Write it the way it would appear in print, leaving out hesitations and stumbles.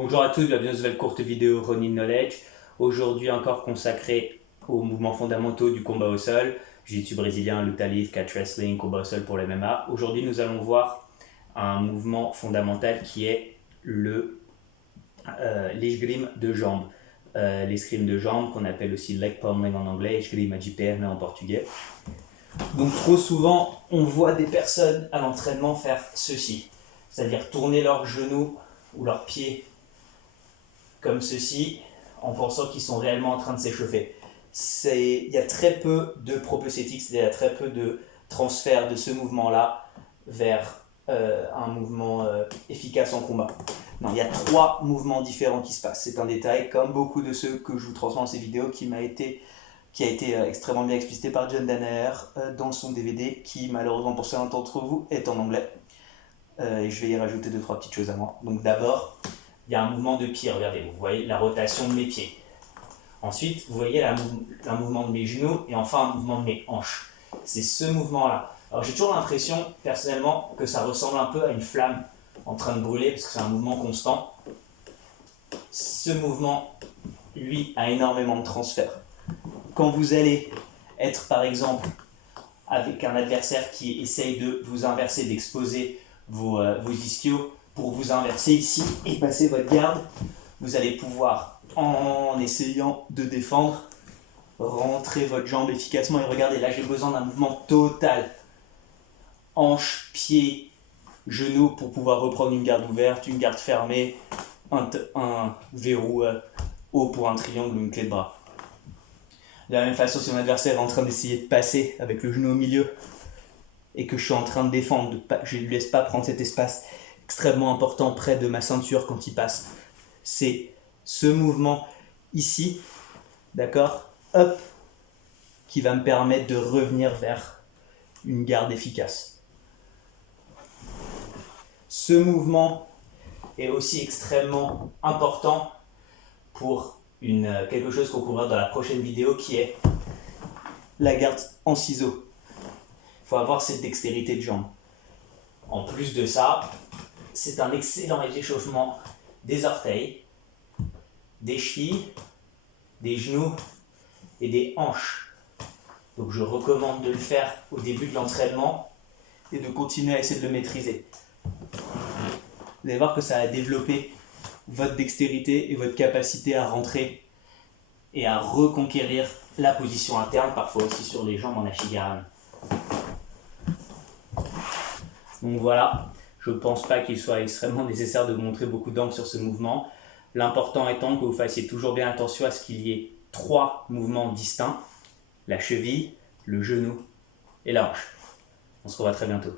Bonjour à tous, bienvenue dans une nouvelle courte vidéo Running Knowledge. Aujourd'hui encore consacrée aux mouvements fondamentaux du combat au sol, jiu-jitsu brésilien, lutte à livre, catch wrestling, combat au sol pour le MMA. Aujourd'hui nous allons voir un mouvement fondamental qui est l'esgrime de jambes. L'esgrime de jambes qu'on appelle aussi leg pummeling en anglais, esgrima de perna en portugais. Donc trop souvent on voit des personnes à l'entraînement faire ceci, c'est-à-dire tourner leurs genoux ou leurs pieds comme ceci, en pensant qu'ils sont réellement en train de s'échauffer. Il y a très peu de proprioceptiques, c'est-à-dire très peu de transfert de ce mouvement-là vers un mouvement efficace en combat. Non, il y a 3 mouvements différents qui se passent. C'est un détail, comme beaucoup de ceux que je vous transmets dans ces vidéos, qui a été extrêmement bien explicité par John Danaher dans son DVD, qui malheureusement pour certains d'entre vous est en anglais. Et je vais y rajouter 2-3 petites choses à moi. Donc d'abord, il y a un mouvement de pied, regardez, vous voyez la rotation de mes pieds. Ensuite, vous voyez un mouvement de mes genoux et enfin un mouvement de mes hanches. C'est ce mouvement-là. Alors j'ai toujours l'impression, personnellement, que ça ressemble un peu à une flamme en train de brûler parce que c'est un mouvement constant. Ce mouvement, lui, a énormément de transfert. Quand vous allez être, par exemple, avec un adversaire qui essaye de vous inverser, d'exposer vos ischios, pour vous inverser ici et passer votre garde, vous allez pouvoir, en essayant de défendre, rentrer votre jambe efficacement. Et regardez, là j'ai besoin d'un mouvement total. Hanche, pied, genou pour pouvoir reprendre une garde ouverte, une garde fermée, un verrou haut pour un triangle ou une clé de bras. De la même façon, si mon adversaire est en train d'essayer de passer avec le genou au milieu et que je suis en train de défendre, je ne lui laisse pas prendre cet espace extrêmement important près de ma ceinture quand il passe. C'est ce mouvement ici, d'accord, hop, qui va me permettre de revenir vers une garde efficace. Ce mouvement est aussi extrêmement important pour quelque chose qu'on couvrira dans la prochaine vidéo qui est la garde en ciseaux. Il faut avoir cette dextérité de jambe. En plus de ça, c'est un excellent échauffement des orteils, des chevilles, des genoux et des hanches. Donc je recommande de le faire au début de l'entraînement et de continuer à essayer de le maîtriser. Vous allez voir que ça va développer votre dextérité et votre capacité à rentrer et à reconquérir la position interne, parfois aussi sur les jambes en ashigaran. Donc voilà, je ne pense pas qu'il soit extrêmement nécessaire de vous montrer beaucoup d'angles sur ce mouvement. L'important étant que vous fassiez toujours bien attention à ce qu'il y ait 3 mouvements distincts, la cheville, le genou et la hanche. On se revoit très bientôt.